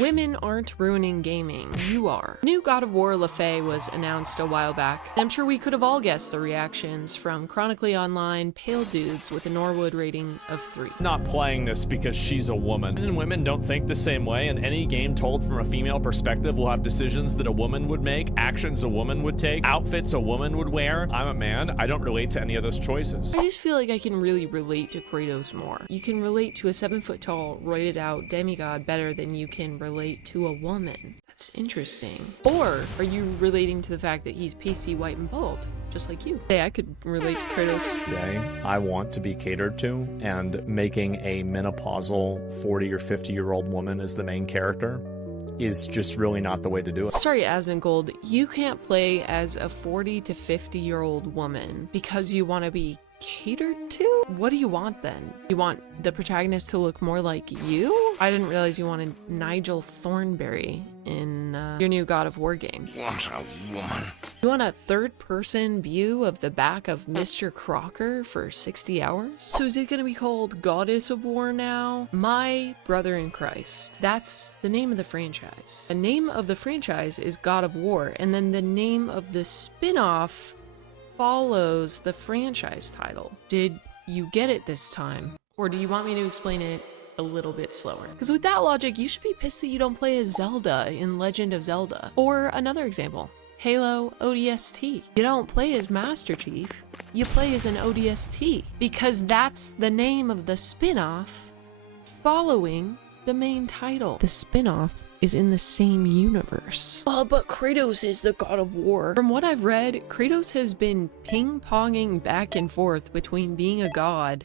Women aren't ruining gaming, you are. New God of War Faye was announced a while back, and I'm sure we could have all guessed the reactions from chronically online pale dudes with a Norwood rating of 3. Not playing this because she's a woman. Men and women don't think the same way, and any game told from a female perspective will have decisions that a woman would make, actions a woman would take, outfits a woman would wear. I'm a man, I don't relate to any of those choices. I just feel like I can really relate to Kratos more. You can relate to a 7-foot-tall, roided out demigod better than you can relate to a woman. That's interesting. Or are you relating to the fact that he's PC, white, and bald, just like you? Hey, I could relate to Kratos. Today, I want to be catered to, and making a menopausal 40 or 50-year-old woman as the main character is just really not the way to do it. Sorry, Asmongold, you can't play as a 40 to 50-year-old woman because you want to be catered to? What do you want then? You want the protagonist to look more like you? I didn't realize you wanted Nigel Thornberry in your new God of War game. What a woman. You want a third-person view of the back of Mr. Crocker for 60 hours? So is it gonna be called Goddess of War now? My brother in Christ. That's the name of the franchise. The name of the franchise is God of War, and then the name of the spin-off follows the franchise title. Did you get it this time? Or do you want me to explain it a little bit slower? Because with that logic, you should be pissed that you don't play as Zelda in Legend of Zelda. Or another example, Halo ODST. You don't play as Master Chief, you play as an ODST. Because that's the name of the spin-off following the main title. The spin-off is in the same universe. Oh, but Kratos is the God of War. From what I've read, Kratos has been ping-ponging back and forth between being a god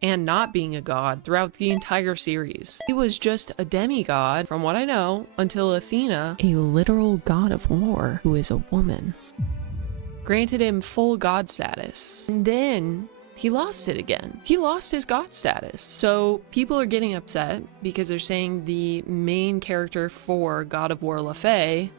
and not being a god throughout the entire series. He was just a demigod, from what I know, until Athena, a literal god of war, who is a woman, granted him full god status. And then he lost it again. He lost his god status. So people are getting upset because they're saying the main character for God of War Faye,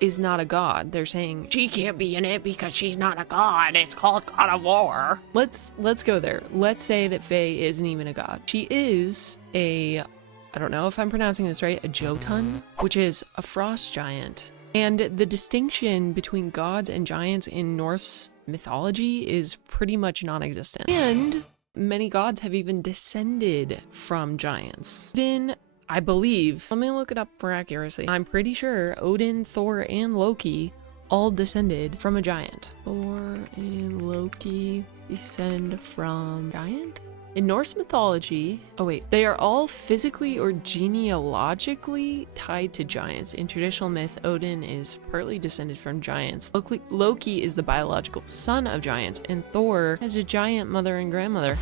is not a god. They're saying she can't be in it because she's not a god. It's called God of War. Let's go there. Let's say that Faye isn't even a god. She is a, I don't know if I'm pronouncing this right, a Jotun, which is a frost giant. And the distinction between gods and giants in Norse mythology is pretty much non-existent. And many gods have even descended from giants. Odin, I believe, let me look it up for accuracy. I'm pretty sure Odin, Thor, and Loki all descended from a giant. Thor and Loki descend from giant? In Norse mythology, oh wait, they are all physically or genealogically tied to giants. In traditional myth, Odin is partly descended from giants. Loki is the biological son of giants, and Thor has a giant mother and grandmother.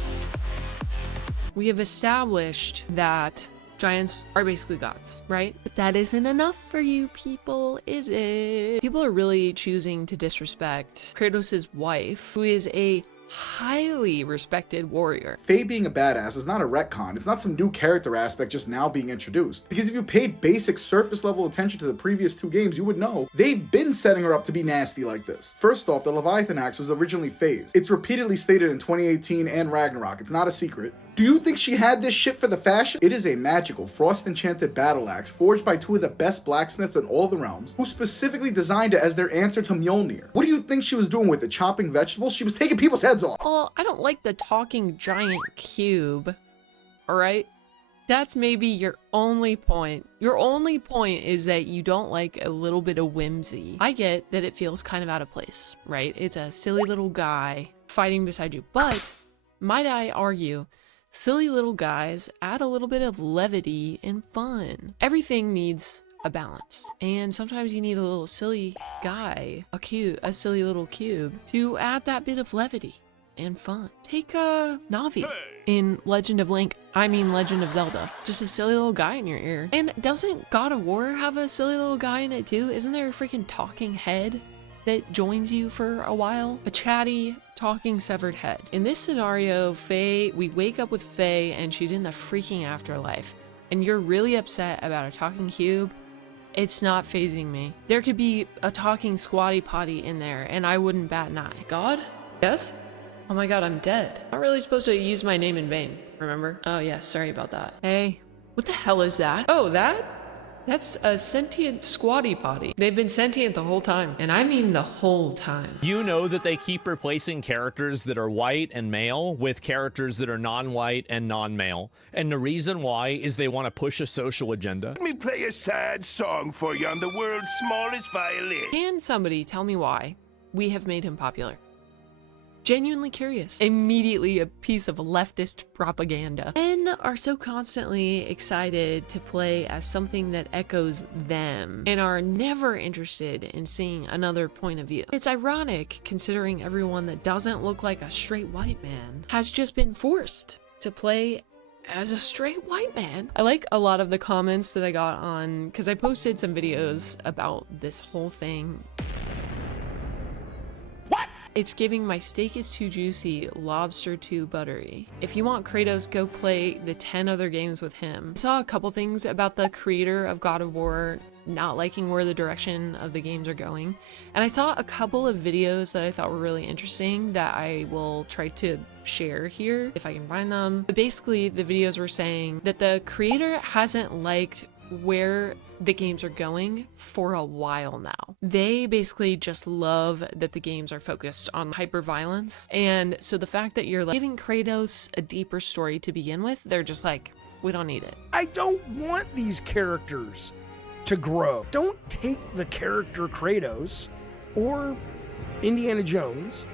We have established that giants are basically gods, right? But that isn't enough for you people, is it? People are really choosing to disrespect Kratos' wife, who is a highly respected warrior. Faye being a badass is not a retcon. It's not some new character aspect just now being introduced. Because if you paid basic surface level attention to the previous 2 games, you would know they've been setting her up to be nasty like this. First off, the Leviathan axe was originally Faye's. It's repeatedly stated in 2018 and Ragnarok. It's not a secret. Do you think she had this shit for the fashion? It is a magical, frost-enchanted battle axe forged by 2 of the best blacksmiths in all the realms, who specifically designed it as their answer to Mjolnir. What do you think she was doing with it? Chopping vegetables? She was taking people's heads off. Well, I don't like the talking giant cube, alright? That's maybe your only point. Your only point is that you don't like a little bit of whimsy. I get that it feels kind of out of place, right? It's a silly little guy fighting beside you, but might I argue, silly little guys add a little bit of levity and fun. Everything needs a balance, and sometimes you need a little silly guy, a silly little cube, to add that bit of levity and fun. Take Navi in Legend of Zelda. Just a silly little guy in your ear. And doesn't God of War have a silly little guy in it too? Isn't there a freaking talking head that joins you for a while? A chatty, talking severed head. In this scenario, Faye, we wake up with Faye and she's in the freaking afterlife, and you're really upset about a talking cube. It's not phasing me. There could be a talking squatty potty in there and I wouldn't bat an eye. God? Yes? Oh my god, I'm dead. Not really supposed to use my name in vain, remember? Oh yeah, sorry about that. Hey, What the hell is that? Oh, that's a sentient squatty potty. They've been sentient the whole time, and I mean the whole time. You know that they keep replacing characters that are white and male with characters that are non-white and non-male. And the reason why is they want to push a social agenda. Let me play a sad song for you on the world's smallest violin. Can somebody tell me why we have made him popular? Genuinely curious. Immediately a piece of leftist propaganda. Men are so constantly excited to play as something that echoes them and are never interested in seeing another point of view. It's ironic considering everyone that doesn't look like a straight white man has just been forced to play as a straight white man. I like a lot of the comments that I got on, because I posted some videos about this whole thing. It's giving my steak is too juicy, lobster too buttery. If you want Kratos, go play the 10 other games with him. I saw a couple things about the creator of God of War not liking where the direction of the games are going. And I saw a couple of videos that I thought were really interesting that I will try to share here if I can find them. But basically, the videos were saying that the creator hasn't liked where the games are going for a while now. They basically just love that the games are focused on hyper-violence. And so the fact that you're like giving Kratos a deeper story to begin with, they're just like, we don't need it. I don't want these characters to grow. Don't take the character Kratos or Indiana Jones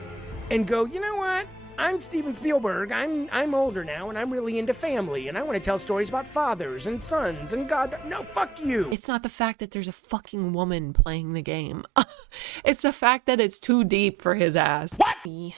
and go, you know what? I'm Steven Spielberg. I'm older now, and I'm really into family, and I want to tell stories about fathers and sons and God. No, fuck you. It's not the fact that there's a fucking woman playing the game. It's the fact that it's too deep for his ass. What? I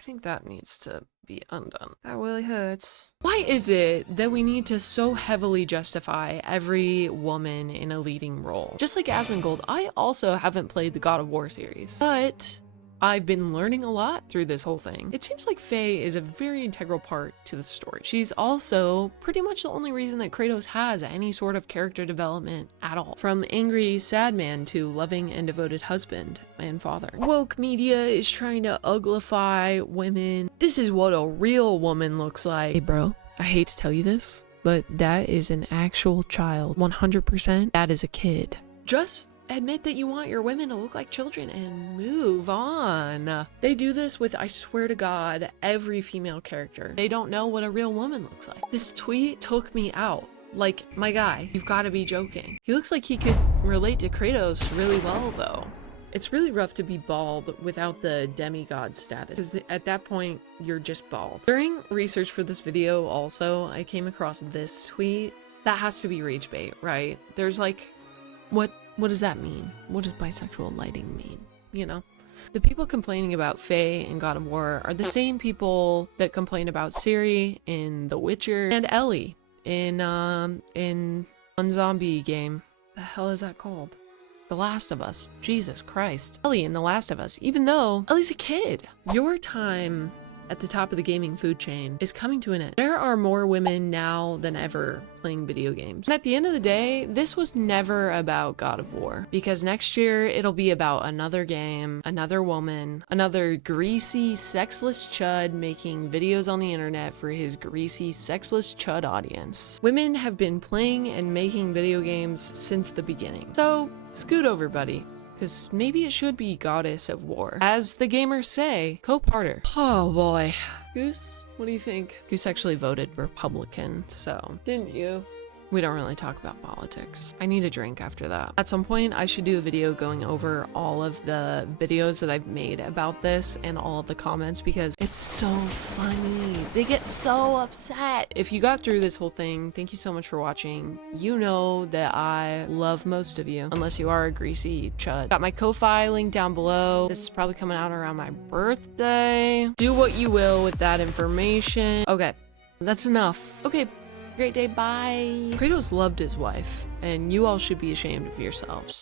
think that needs to be undone. That really hurts. Why is it that we need to so heavily justify every woman in a leading role? Just like Asmongold, I also haven't played the God of War series, but I've been learning a lot through this whole thing. It seems like Faye is a very integral part to the story. She's also pretty much the only reason that Kratos has any sort of character development at all. From angry, sad man to loving and devoted husband and father. Woke media is trying to uglify women. This is what a real woman looks like. Hey bro, I hate to tell you this, but that is an actual child. 100%, that is a kid. Just admit that you want your women to look like children and move on. They do this with, I swear to God, every female character. They don't know what a real woman looks like. This tweet took me out. Like, my guy, you've got to be joking. He looks like he could relate to Kratos really well, though. It's really rough to be bald without the demigod status, because at that point, you're just bald. During research for this video also, I came across this tweet. That has to be rage bait, right? There's like, what does that mean? What does bisexual lighting mean? You know? The people complaining about Faye in God of War are the same people that complain about Ciri in The Witcher and Ellie in one zombie game. The hell is that called? The Last of Us. Jesus Christ. Ellie in The Last of Us, even though Ellie's a kid. Your time at the top of the gaming food chain is coming to an end. There are more women now than ever playing video games. And at the end of the day, this was never about God of War, because next year it'll be about another game, another woman, another greasy, sexless chud making videos on the internet for his greasy, sexless chud audience. Women have been playing and making video games since the beginning. So scoot over, buddy. Because maybe it should be Goddess of War. As the gamers say, cope harder. Oh boy. Goose, what do you think? Goose actually voted Republican, so didn't you? We don't really talk about politics. I need a drink after that. At some point, I should do a video going over all of the videos that I've made about this and all of the comments, because it's so funny. They get so upset. If you got through this whole thing, thank you so much for watching. You know that I love most of you, unless you are a greasy chud. Got my Ko-Fi link down below. This is probably coming out around my birthday. Do what you will with that information. Okay, that's enough. Okay. Great day, bye. Kratos loved his wife, and you all should be ashamed of yourselves.